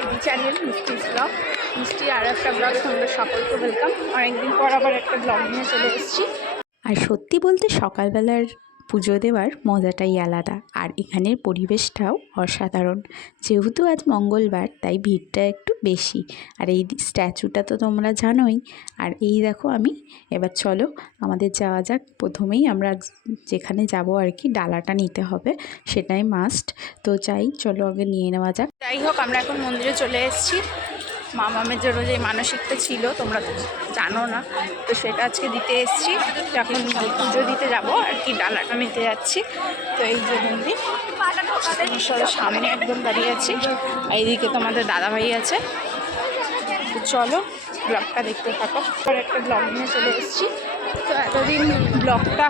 ED channel, মিষ্টি blog মিষ্টি আর একটা ব্লগ সুন্দর সকলকে ওয়েলকাম অনেকদিন পর আবার একটা ব্লগ নিয়ে চলে এসেছি। আর সত্যি বলতে সকালবেলার পুজো দেওয়ার মজাটাই আলাদা। আর এখানের পরিবেশটাও অসাধারণ। যেহেতু আজ মঙ্গলবার, তাই ভিড়টা একটু বেশি। আর এই স্ট্যাচুটা তো তোমরা জানোই। আর এই দেখো আমি। এবার চলো, আমাদের যাওয়া যাক। প্রথমেই আমরা যেখানে যাব আর কি, ডালাটা নিতে হবে। সেটাই মাস্ট তো চাই চলো আগে নিয়ে নেওয়া যাক। যাই হোক, আমরা এখন মন্দিরে চলে এসেছি। মামামের জন্য যে মানসিকটা ছিল, তোমরা তো জানো না। তো সেটা আজকে দিতে এসেছি। এখন পুজো দিতে যাব, আর কি ডালাটা নিতে যাচ্ছি। তো এই যে মন্দির সামনে একদম দাঁড়িয়ে আছি এইদিকে তোমাদের দাদাভাই আছে। চলো ব্লগটা দেখতে থাকো। একটা ব্লগ নিয়ে চলে এসেছি। তো এতদিন ব্লগটা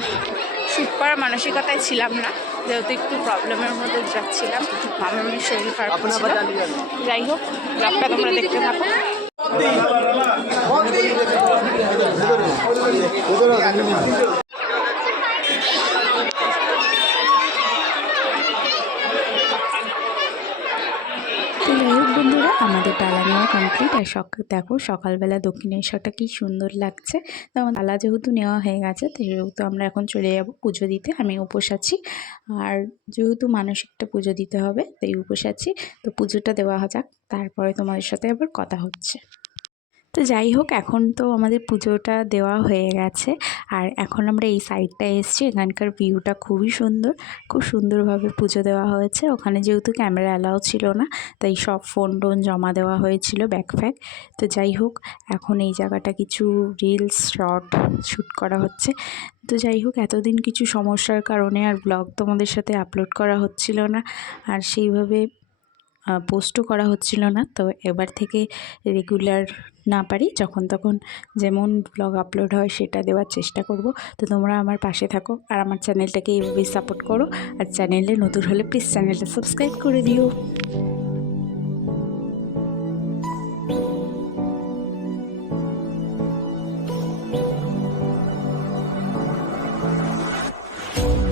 শ্যুট করার মানসিকতায় ছিলাম না যেহেতু একটু প্রবলেমের মধ্যে যাচ্ছিলাম মামামের শরীর খারাপ ছিল যাই হোক ব্লগটা তোমরা দেখতে থাকো। তো যাই হোক বন্ধুরা আমাদের ডালা নেওয়া কমপ্লিট আর সক, দেখো সকালবেলা দক্ষিণেশ্বরটা কি সুন্দর লাগছে। তো আমার তালা যেহেতু নেওয়া হয়ে গেছে, তো যেহেতু আমরা এখন চলে যাব পুজো দিতে। আমি উপোস আছি আর যেহেতু মানসিকটা পুজো দিতে হবে, তাই উপোস আছি তো পুজোটা দেওয়া যাক, তারপরে তোমাদের সাথে আবার কথা হচ্ছে। তো যাই হোক, এখন তো আমাদের পুজোটা দেওয়া হয়ে গেছে। আর এখন আমরা এই সাইডটা এসেছি, এখানকার ভিউটা খুবই সুন্দর। খুব সুন্দরভাবে পুজো দেওয়া হয়েছে। ওখানে যেহেতু ক্যামেরা অ্যালাউ ছিল না, তাই সব ফোন টোন জমা দেওয়া হয়েছিল ব্যাক ফ্যাক তো যাই হোক, এখন এই জায়গাটা কিছু রিলস শর্ট শ্যুট করা হচ্ছে। তো যাই হোক, এতদিন কিছু সমস্যার কারণে আর ব্লগ তোমাদের সাথে আপলোড করা হচ্ছিল না। আর সেইভাবে পোস্টও করা হচ্ছিল না। তো এবার থেকে রেগুলার না পারি, যখন তখন যেমন ব্লগ আপলোড হয় সেটা দেওয়ার চেষ্টা করব। তো তোমরা আমার পাশে থাকো আর আমার চ্যানেলটাকে এইভাবেই সাপোর্ট করো। আর চ্যানেলে নতুন হলে প্লিজ চ্যানেলটা সাবস্ক্রাইব করে দিও।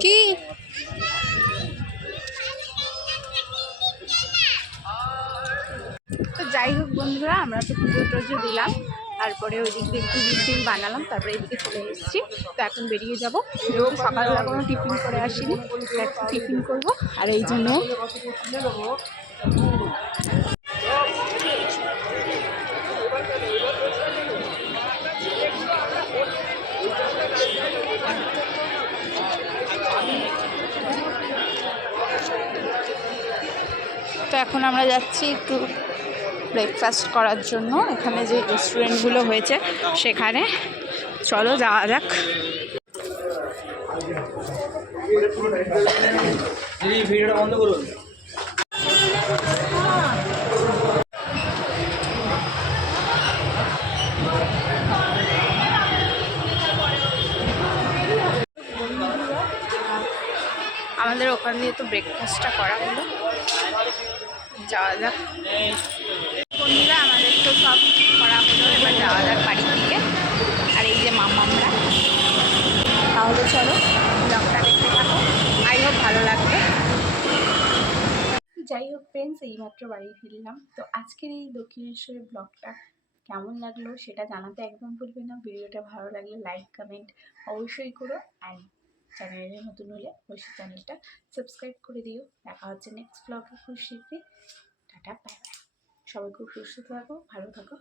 কি তো যাই হোক বন্ধুরা, আমরা তো পুজো টুজো দিলাম, তারপরে ওই দিক দিয়ে একটু টিল বানালাম, তারপরে এদিকে চলে এসেছি। তো এখন বেরিয়ে যাব। যেহেতু সকালবেলা কোনো টিফিন করে আসিনি একটু টিফিন করব। আর এই জন্য তো এখন আমরা যাচ্ছি একটু ব্রেকফাস্ট করার জন্য এখানে যে রেস্টুরেন্টগুলো হয়েছে সেখানে। চলো যাওয়া যাক। আমাদের ওখান দিয়ে তো ব্রেকফাস্টটা করা হলো। যাওয়া যাক। বন্ধুরা, আমাদের তো সব করা হলো এবার যাওয়া যাক বাড়ির দিকে। আর এই যে মামামরা। তাহলে চলো, ব্লগটা দেখতে থাকো। আই হোপ ভালো লাগবে। যাই হোক ফ্রেন্ডস এইমাত্র বাড়ি ফিরলাম। তো আজকের এই দক্ষিণেশ্বরের ব্লগটা কেমন লাগল সেটা জানাতে একদম ভুলবে না। ভিডিওটা ভালো লাগলে লাইক কমেন্ট অবশ্যই করো। অ্যান্ড চ্যানেলে নতুন হলে অবশ্যই চ্যানেলটা সাবস্ক্রাইব করে দিও। দেখা হচ্ছে নেক্সট ব্লগে খুব শীঘ্রই। টাটা বাই বাই সবাই খুব সুস্থ থাকো, ভালো থাকো।